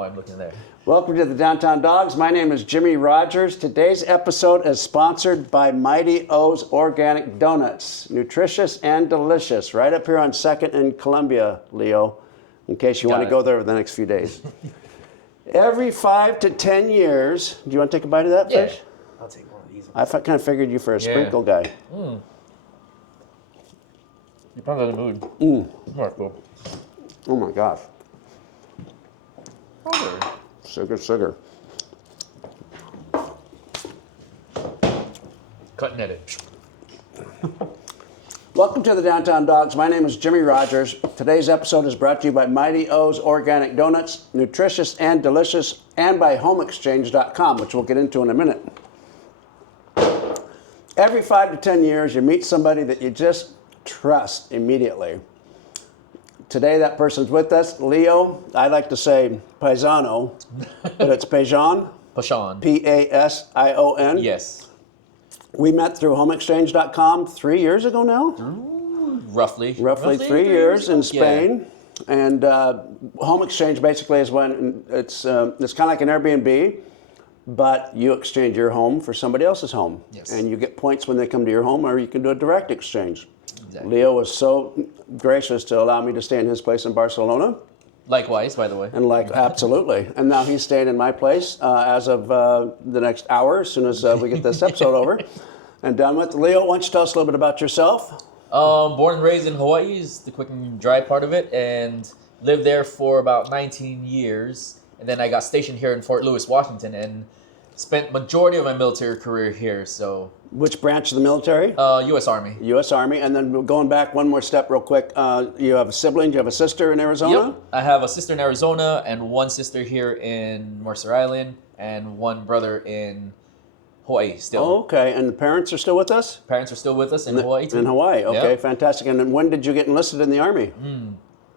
why I'm looking there. Welcome to the Downtown Dogs. My name is Jimmy Rogers. Today's episode is sponsored by Mighty O's Organic Donuts. Nutritious and delicious. Right up here on 2nd and Columbia, Leo, in case you want to go there over the next few days. Every 5 to 10 years, do you want to take a bite of that fish? I'll take one of these. I kind of figured you for a sprinkle guy. Depends on the mood. More cool. Oh my gosh. Sugar. Sugar. Cutting at it. Welcome to the Downtown Dogs. My name is Jimmy Rogers. Today's episode is brought to you by Mighty O's Organic Donuts, nutritious and delicious, and by HomeExchange.com, which we'll get into in a minute. Every 5 to 10 years, you meet somebody that you just trust immediately. Today, that person's with us, Leo. I like to say Paisano, but it's Paisan. Passion. P-A-S-I-O-N. Yes. We met through HomeExchange.com 3 years ago now. Roughly 3 years in Spain. Yeah. And Home Exchange basically is when it's kind of like an Airbnb, but you exchange your home for somebody else's home. Yes. And you get points when they come to your home, or you can do a direct exchange. Exactly. Leo was so gracious to allow me to stay in his place in Barcelona. Likewise, by the way. And absolutely. And now he's staying in my place as of the next hour, as soon as we get this episode over and done with. Leo, why don't you tell us a little bit about yourself? Born and raised in Hawaii is the quick and dry part of it, and lived there for about 19 years. And then I got stationed here in Fort Lewis, Washington, and spent majority of my military career here. So, which branch of the military? U.S. Army. U.S. Army. And then going back one more step real quick, you have a sibling, you have a sister in Arizona? Yep. I have a sister in Arizona and one sister here in Mercer Island and one brother in Hawaii still. Okay, and the parents are still with us? Parents are still with us in Hawaii too. In Hawaii, okay, Yep. Fantastic. And then when did you get enlisted in the Army?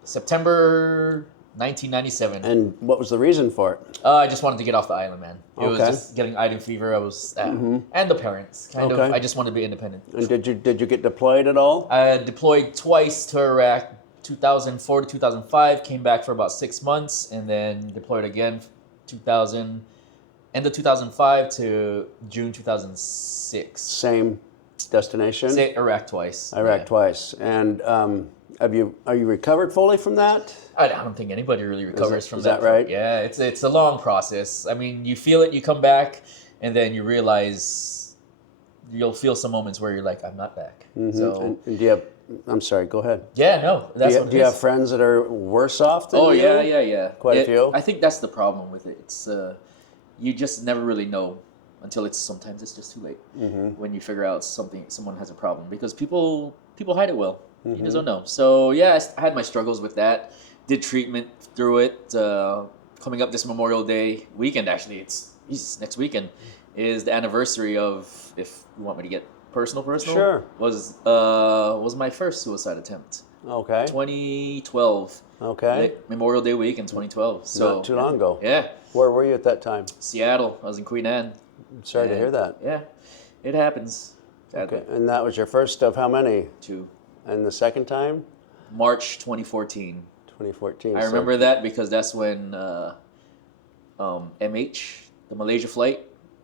September 1997. And what was the reason for it? I just wanted to get off the island, man. It was Okay. just getting island fever. I was, and the parents, kind of. I just wanted to be independent. And did you get deployed at all? I deployed twice to Iraq, 2004 to 2005. Came back for about 6 months, and then deployed again, end of 2005 to June 2006. Same destination? Iraq twice. Iraq Yeah. twice. And are you recovered fully from that? I don't think anybody really recovers from is that. that right? Yeah, it's a long process. I mean, you feel it, you come back, and then you realize you'll feel some moments where you're like, I'm not back. So And do you have? I'm sorry. Go ahead. yeah, no, that's what it Do you is. have friends that are worse off than you? Oh yeah. Quite a few? I think that's the problem with it. It's you just never really know until sometimes it's just too late when you figure out someone has a problem, because people hide it well. You just don't know. So yeah, I had my struggles with that. Did treatment through it. Coming up this Memorial Day weekend, actually, next weekend is the anniversary of, if you want me to get personal. Sure. Was my first suicide attempt. Okay. 2012. Okay. Memorial Day week in 2012. So Not too long ago. Yeah. Where were you at that time? Seattle. I was in Queen Anne. I'm sorry to hear that. Yeah. It happens. Sadly. Okay. And that was your first of how many? 2. And the second time? March 2014. 2014. I remember that because that's when MH, the Malaysia flight,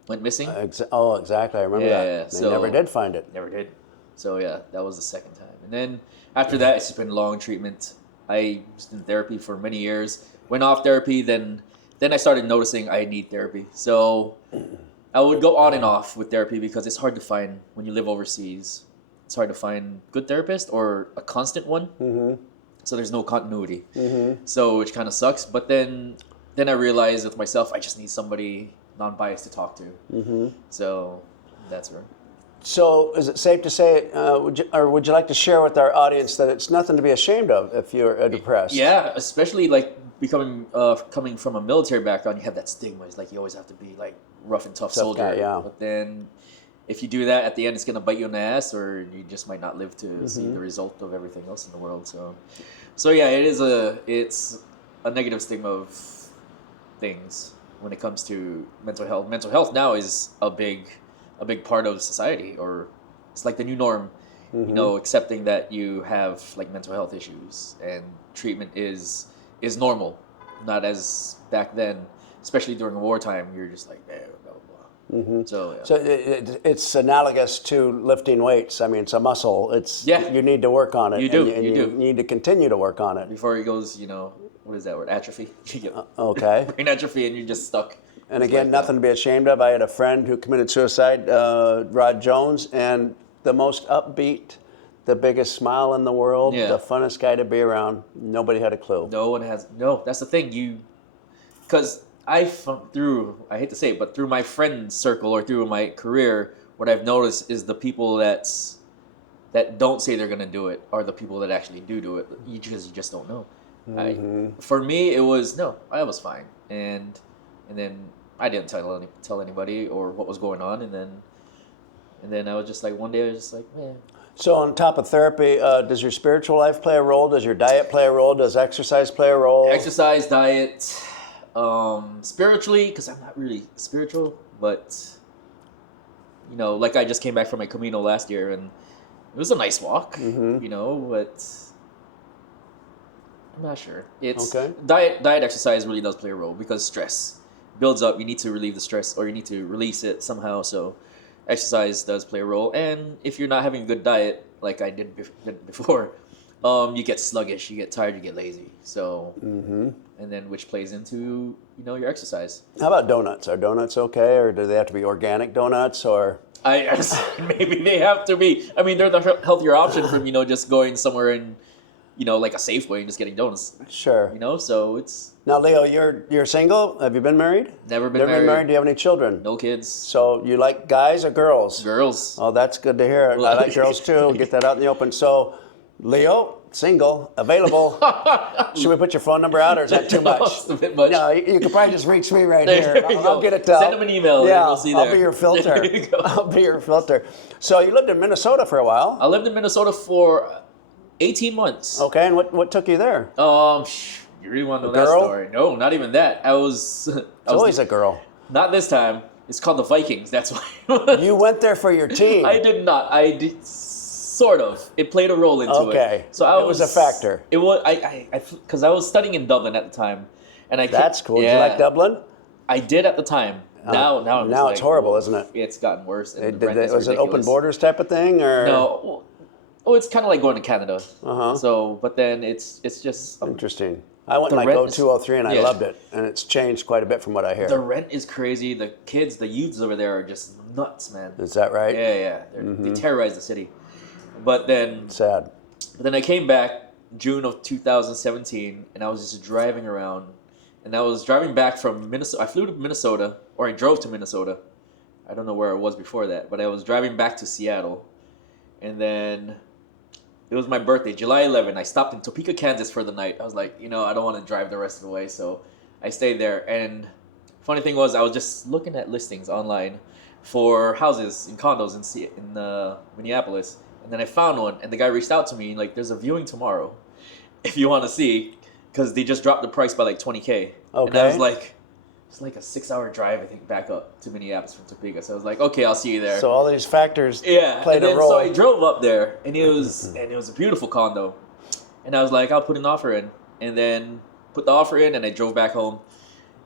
went missing. Exactly. I remember that. They never did find it. Never did. So yeah, that was the second time. And then after that, it's been long treatment. I was in therapy for many years. Went off therapy, then I started noticing I need therapy. So I would go on and off with therapy because it's hard to find when you live overseas. It's hard to find good therapist or a constant one. So there's no continuity. So which kind of sucks. But then I realized with myself, I just need somebody non-biased to talk to. So that's where. So is it safe to say, would you like to share with our audience that it's nothing to be ashamed of if you're depressed? Yeah, especially like coming from a military background, you have that stigma. It's like you always have to be like rough and tough soldier. Guy, yeah. But then if you do that, at the end, it's gonna bite you in the ass, or you just might not live to see the result of everything else in the world. So yeah, it's a negative stigma of things when it comes to mental health. Mental health now is a big part of society, or it's like the new norm. You know, accepting that you have like mental health issues and treatment is normal. not as back then, especially during wartime. You're just like, blah blah blah. So yeah. So it's analogous to lifting weights. I mean, it's a muscle. It's Yeah. you need to work on it. You do, and you do. need to continue to work on it. Before it goes, what is that word? Atrophy. You get Okay. brain atrophy, and you're just stuck. And It's again, like nothing to be ashamed of. I had a friend who committed suicide, Rod Jones, and the most upbeat, the biggest smile in the world, Yeah. the funnest guy to be around. Nobody had a clue. No one has. No, that's the thing. Because I hate to say it, but through my friend circle or through my career, what I've noticed is the people that don't say they're gonna do it are the people that actually do it. Because you just don't know. For me, it was no. I was fine, and then I didn't tell anybody or what was going on, and then I was just like one day I was just like, man. So on top of therapy, does your spiritual life play a role? Does your diet play a role? Does exercise play a role? Exercise, diet, spiritually, because I'm not really spiritual, but like I just came back from my Camino last year, and it was a nice walk, but I'm not sure. It's Okay. diet, exercise really does play a role because stress builds up. You need to relieve the stress, or you need to release it somehow. So exercise does play a role, and if you're not having a good diet, like I did before, you get sluggish, you get tired, you get lazy. So, and then which plays into your exercise. How about donuts? Are donuts okay, or do they have to be organic donuts, or? I maybe they have to be. I mean, they're the healthier option from just going somewhere and like a Safeway and just getting donuts. Sure. So it's Now, Leo, you're single. Have you been married? never been Never been married. married. Do you have any children? No kids. So you like guys or girls? Girls. Oh, that's good to hear. I like girls too. Get that out in the open. So, Leo, single, available. Should we put your phone number out, or is that too much? It's a bit much. No, you could probably just reach me right There here. you I'll go. get it. Send them an email, and Yeah, we'll see I'll there. be your filter. There you go. I'll be your filter. So you lived in Minnesota for a while. I lived in Minnesota for 18 months. Okay, and what took you there? You really want to know that girl? story? No, not even that. I was It's always a girl. not this time. It's called the Vikings. That's why. You went there for your team. I did not. I did sort of. It played a role into Okay. it. So It was a factor. It was because I was studying in Dublin at the time, and That's cool. Yeah, Do you like Dublin? I did at the time. Now I'm just now like, it's horrible, oh, isn't it? It's gotten worse. And the rent is Was it open ridiculous. borders type of thing, or? No. Oh, it's kind of like going to Canada. So, but then it's just Interesting. I went The like rent is- 0203 and I yeah. loved it, and it's changed quite a bit from what I hear. the rent is crazy. The kids, the youths over there are just nuts, man. Is that right? Yeah. They terrorize the city. But then Sad. I came back June of 2017, and I was just driving around, and I was driving back from Minnesota. I flew to Minnesota, or I drove to Minnesota. I don't know where I was before that, but I was driving back to Seattle, and then it was my birthday, July 11. I stopped in Topeka, Kansas for the night. I was like, I don't want to drive the rest of the way, so I stayed there. And funny thing was, I was just looking at listings online for houses and condos in Minneapolis, and then I found one, and the guy reached out to me like, "There's a viewing tomorrow, if you want to see," because they just dropped the price by like $20K. And I was Okay. like, it's like a 6-hour drive, I think, back up to Minneapolis from Topeka. So I was like, okay, I'll see you there. So all these factors Yeah, played and a then, role. so I drove up there, and it was a beautiful condo, and I was like, I'll put an offer in, and then put the offer in, and I drove back home,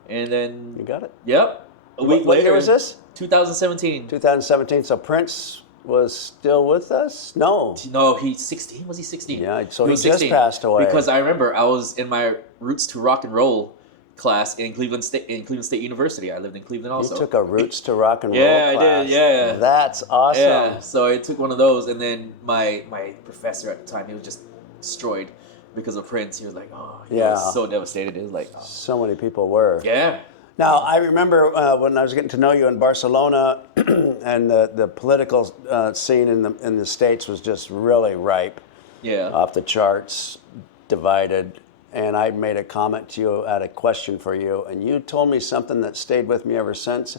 and then You got it. yep, a week What later. year was this? 2017. 2017. So Prince was still with us? No. No, he's 16. Was he 16? Yeah, so he was just passed away. Because I remember I was in my Roots to Rock and Roll class in Cleveland State University. I lived in Cleveland You also. took a Roots to Rock and Roll Yeah, I class. did, yeah. That's awesome. Yeah, so I took one of those, and then my professor at the time, he was just destroyed because of Prince. He was like, oh, he Yeah. was so devastated. He was like, oh. So many people were. Yeah. Now, I remember when I was getting to know you in Barcelona, and the political scene in the States was just really ripe, Yeah. off the charts, divided. And I made a comment to you, I had a question for you, and you told me something that stayed with me ever since,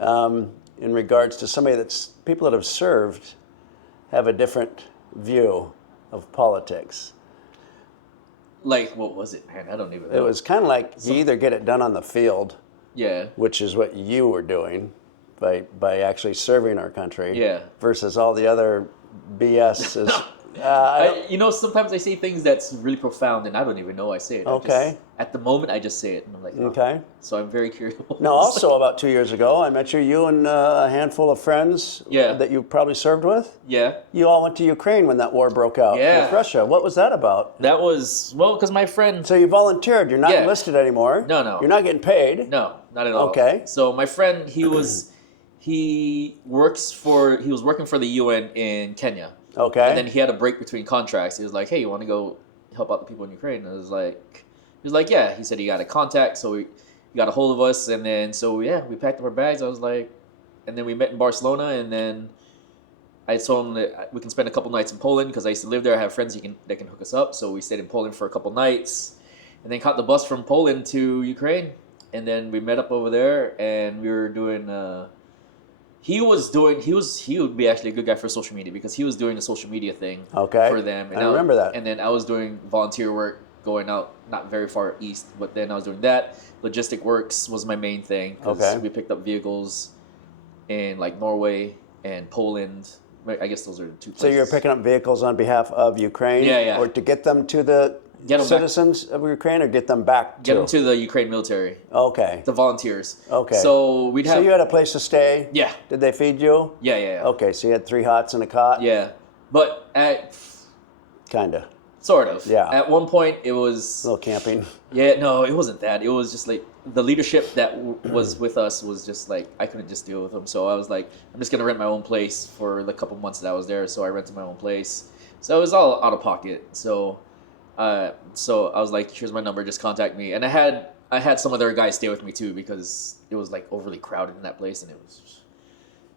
in regards to people that have served have a different view of politics. Like, what was it, man? I don't even know. It was kind of like you either get it done on the field, Yeah. which is what you were doing by actually serving our country, Yeah. versus all the other BS Sometimes I say things that's really profound, and I don't even know I say it. Okay. At the moment, I just say it, and I'm like, oh. Okay. So I'm very curious. Now, also about 2 years ago, I met you and a handful of friends Yeah. that you probably served with. Yeah. You all went to Ukraine when that war broke out Yeah. with Russia. What was that about? That was, because my friend. So you volunteered. You're not Yeah. enlisted anymore. No. You're not getting paid. No, not at all. Okay. So my friend, he was working for the UN in Kenya. Okay. And then he had a break between contracts. He was like, hey, you want to go help out the people in Ukraine? And he was like, yeah. He said he got a contact, so he got a hold of us. And then, we packed up our bags. I was like, and then we met in Barcelona. And then I told him that we can spend a couple nights in Poland because I used to live there. I have friends that can hook us up. So we stayed in Poland for a couple nights. And then caught the bus from Poland to Ukraine. And then we met up over there, and we were doing... He would be actually a good guy for social media because he was doing a social media thing for them. And I remember that. And then I was doing volunteer work going out not very far east, but then I was doing that. Logistic Works was my main thing because we picked up vehicles in like Norway and Poland. I guess those are the two places. So you're picking up vehicles on behalf of Ukraine? Yeah. Or to get them to the citizens of Ukraine or get them back Get them to the Ukraine military. Okay. The volunteers. Okay. So So you had a place to stay? Yeah. Did they feed you? Yeah. Okay, so you had 3 hots and a cot? Yeah. But Kinda. Sort of. Yeah. At one point, it was... A little camping. Yeah, no, it wasn't that. It was just like the leadership that was with us was just like, I couldn't just deal with them. So I was like, I'm just going to rent my own place for the couple months that I was there. So I rented my own place. So it was all out of pocket. So I was like, here's my number, just contact me. And I had some other guys stay with me too because it was like overly crowded in that place and it was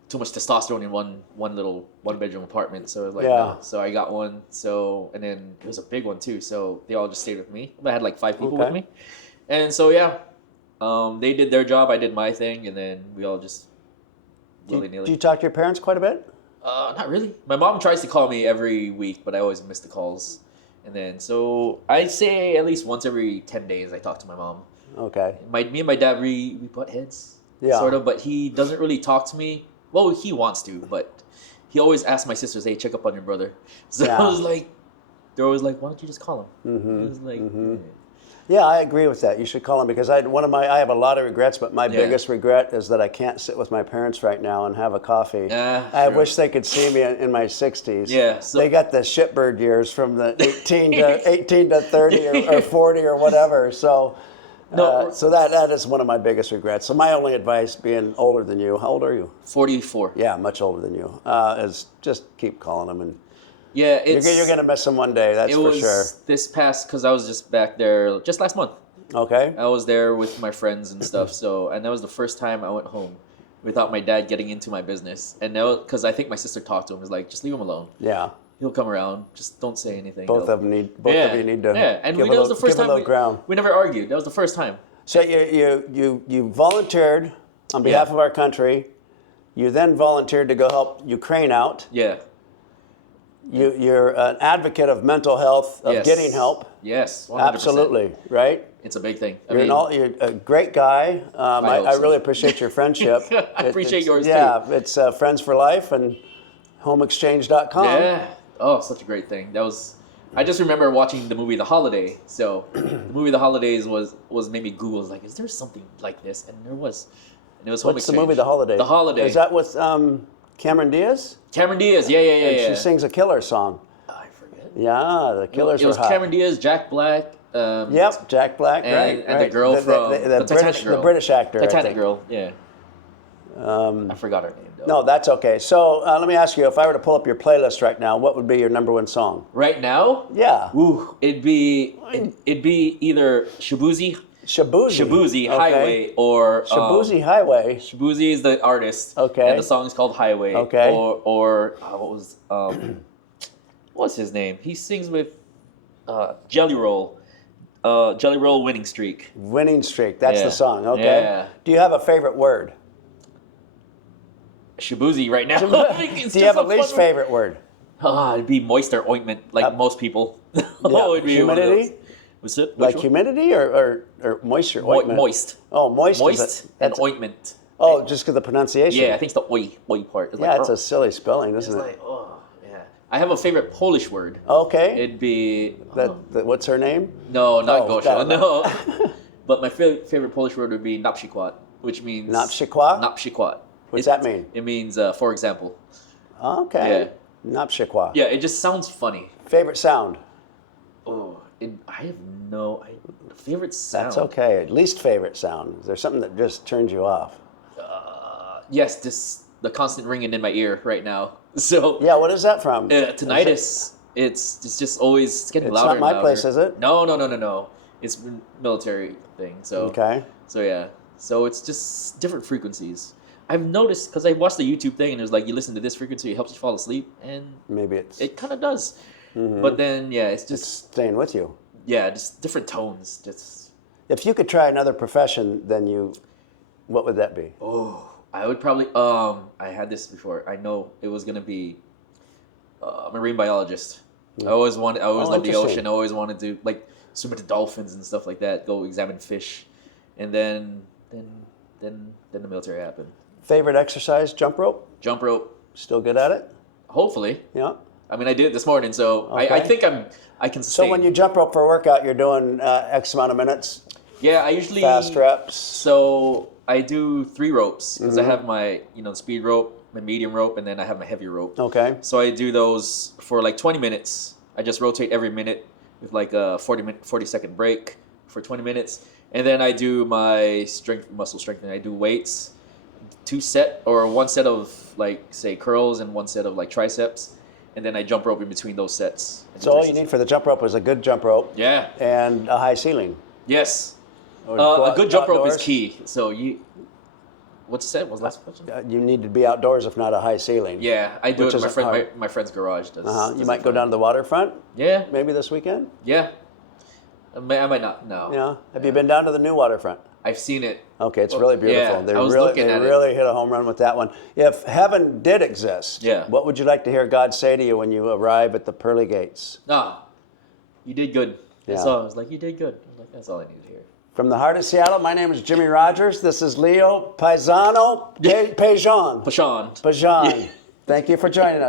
too much testosterone in one little 1-bedroom apartment. So I was like, no. So I got one. So, and then it was a big one too. So they all just stayed with me. I had like 5 people with me. And so, they did their job. I did my thing. And then we all just willy-nilly. Do you talk to your parents quite a bit? Not really. My mom tries to call me every week, but I always miss the calls. And then, so I say at least once every 10 days I talk to my mom. Okay. Me and my dad, we butt heads. Yeah. Sort of, but he doesn't really talk to me. Well, he wants to, but he always asks my sisters, hey, check up on your brother. So they're always like, why don't you just call him? Mm-hmm. I was like, Yeah, I agree with that. You should call him because I have a lot of regrets, but my biggest regret is that I can't sit with my parents right now and have a coffee. I wish they could see me in my 60s. Yeah, so they got the shitbird years from the 18 to 30 or 40 or whatever. So so that is one of my biggest regrets. So my only advice, being older than you, how old are you? 44. Yeah, much older than you, is just keep calling them and. Yeah, you're gonna miss them one day. That's for sure. This past, because I was just back there just last month. Okay. I was there with my friends and stuff. And that was the first time I went home without my dad getting into my business. And now, because I think my sister talked to him, was like, just leave him alone. Yeah. He'll come around. Just don't say anything. Both of you need to. Yeah, and that was the first time we never argued. That was the first time. So you volunteered on behalf of our country. You then volunteered to go help Ukraine out. Yeah. You're an advocate of mental health, of getting help. Yes, 100%. Absolutely, right? It's a big thing. You're a great guy. I really appreciate your friendship. I appreciate yours too. Yeah, it's Friends for Life and homeexchange.com. Yeah. Oh, such a great thing. I just remember watching the movie The Holiday. So the movie The Holidays was made me Google. Like, is there something like this? And there was. And it was Home What's Exchange. the movie The Holiday? The Holiday. Is that with Cameron Diaz? Cameron Diaz, yeah. And she sings a Killer song. I forget. Yeah, the Killers It was were hot. Cameron Diaz, Jack Black. Yep, Jack Black, and right. the girl from the Titanic girl. The British actor. Titanic girl, yeah. I forgot her name, though. No, that's okay. So let me ask you, if I were to pull up your playlist right now, what would be your number one song? Right now? Yeah. Ooh, it'd be either Shabuzi Highway or Shabuzi Highway. Shabuzi is the artist. Okay. And the song is called Highway. Okay. Or what's his name? He sings with Jelly Roll. Jelly Roll Winning Streak. Winning Streak. That's the song. Okay. Yeah. Do you have a favorite word? Shabuzi right now. Do you have a least favorite word? It'd be moist or ointment, like most people. It'd be humidity? What's it? Like humidity or moisture? Ointment? Moist. Oh, moist. Moist and ointment. Oh, just because of the pronunciation? Yeah, I think it's the oi part. It's a silly spelling, isn't it? Like, oh, yeah. I have a favorite Polish word. Okay. It'd be What's her name? no, not Oh, Gosha. that- No. But my favorite Polish word would be na przykład, which means Na przykład? Na przykład. What's that mean? It means for example. Okay. Yeah. Na przykład. Yeah, it just sounds funny. Favorite sound? Oh, I have no favorite sound. That's okay. Least favorite sound. Is there something that just turns you off? Yes, the constant ringing in my ear right now. So Yeah, what is that from? tinnitus. It's just always it's getting It's louder. not and my louder. place, is it? No. It's a military thing. So Okay. So yeah. So it's just different frequencies. I've noticed because I watched the YouTube thing and it was like you listen to this frequency, it helps you fall asleep, and Maybe it's it kind of does. But then yeah, it's just staying with you. just different tones. Just If you could try another profession, then what would that be? I would probably I had this before. I know it was gonna be a marine biologist. I always loved the interesting. ocean. I always wanted to like swim with the dolphins and stuff like that. Go examine fish, and then the military happened. Favorite exercise? Jump rope? Jump rope. Still good at it? Hopefully, Yeah. I mean I did it this morning, so I Okay. think I can So sustain. when you jump rope for a workout, you're doing X amount of minutes, I usually fast reps. So I do 3 ropes because Mm-hmm. I have my speed rope, my medium rope, and then I have my heavy rope. Okay. So I do those for like 20 minutes. I just rotate every minute with like a 40-second break for 20 minutes. And then I do my muscle strengthening. I do weights, 1 set of like say curls and 1 set of like triceps. And then I jump rope in between those sets. So all you need for the jump rope is a good jump rope Yeah. and a high ceiling. Yes. Or go A good jump rope is outdoors. key. So what you said? What was the last question? You need to be outdoors, if not a high ceiling. Yeah, I do Which it. isn't hard. My friend's garage does. You does might it go for down to me. the waterfront Yeah, maybe this weekend. yeah. I might not. No. Yeah. Have you been down to the new waterfront? I've seen it. Okay, it's really beautiful. Yeah, I was looking at it. really hit a home run with that one. If heaven did exist, Yeah. what would you like to hear God say to you when you arrive at the pearly gates? Nah, you did good. That's Yeah. all. I was like, you did good. I was like, that's all I needed to hear. From the heart of Seattle, my name is Jimmy Rogers. This is Leo Paisano Pajon. Pashan. Pajon. Thank you for joining us.